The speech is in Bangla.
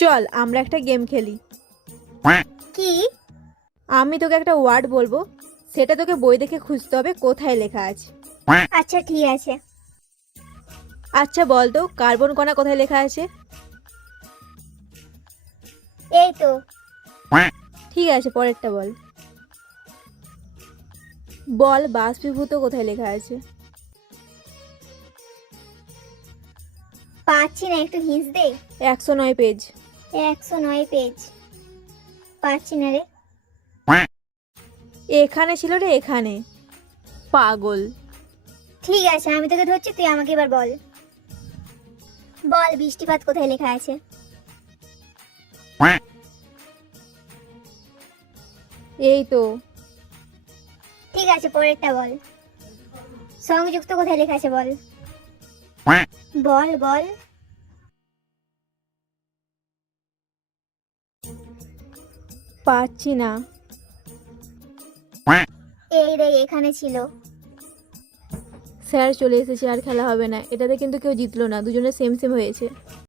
চল আমরা একটা গেম খেলি। কি? আমি তোকে একটা ওয়ার্ড বলবো, সেটা তোকে বই দেখে খুঁজতে হবে কোথায় লেখা আছে। আচ্ছা ঠিক আছে। আচ্ছা বল তো কার্বন কণা কোথায় লেখা আছে? এই তো। ঠিক আছে, পরেরটা বল। বল বাষ্পীভূত কোথায় লেখা আছে? পাচ্ছি না, একটু হিন্স দে। 109 পেজ। 109 পেজ। পাচ্ছি না রে। এখানে ছিল রে, এখানে। পাগল। ঠিক আছে, আমি তোকে ধরছি, তুই আমাকে এবার বল। বল বৃষ্টিপাত কোথায় লেখা আছে? এই তো। ঠিক আছে, পরেরটা বল। সংযুক্ত কোথায় লেখা আছে বল। বল বল। পাচ্ছি না। এই রে, এখানে ছিল। স্যার চলে এসেছে, আর খেলা হবে না। এটাতে কিন্তু কেউ জিতলো না, দুজনে সেম সেম হয়েছে।